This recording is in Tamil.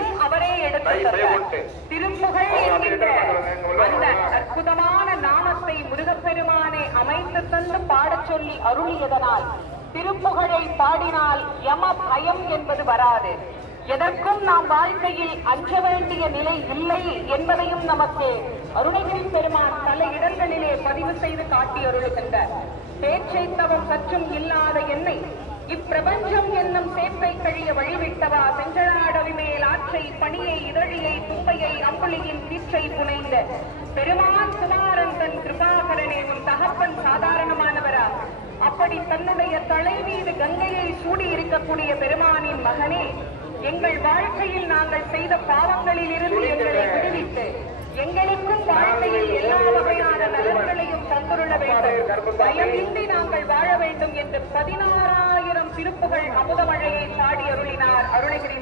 முடிவையும் அவரே எடுத்து திருப்புகழ் என்கின்ற அந்த அற்புதமான நாமத்தை முருகப்பெருமானை அமைத்து தந்து பாடச் சொல்லி அருளியதனால் திருப்புகழை பாடினால் யம பயம் என்பது வராது. எதற்கும் நாம் வாழ்க்கையில் அஞ்ச வேண்டிய நிலை இல்லை என்பதையும் நமக்கு அருணகிரி பெருமான் பல இடங்களிலே பதிவு செய்து காட்டி அருளுகின்றார். பேச்சை தவம் சற்றும் இல்லாத என்னை இப்பிரபஞ்சம் என்னும் சேப்பை கழிய வழிவிட்டவா செஞ்சலாடவி மேல் ஆற்றை பணியை இதழியை தும்பையை அம்புலியின் தீற்றை புனைந்த பெருமான் குமாரன் தன் கிருபாகரனே உன் தகப்பன் சாதாரணமானவரா? அப்படி தன்னுடைய தலை மீது கங்கையை சூடி இருக்கக்கூடிய பெருமானின் மகனே, எங்கள் வாழ்க்கையில் நாங்கள் செய்த பாவங்களில் இருந்து எங்களை விடுவித்து எங்களுக்கும் வாழ்க்கையில் எல்லா வகையான நலன்களையும் தந்துள்ள வேண்டும், பயமின்றி நாங்கள் வாழ வேண்டும் என்று 16,000 திருப்புகழ் அமுதமழையை பாடி அருளினார் அருணகிரி.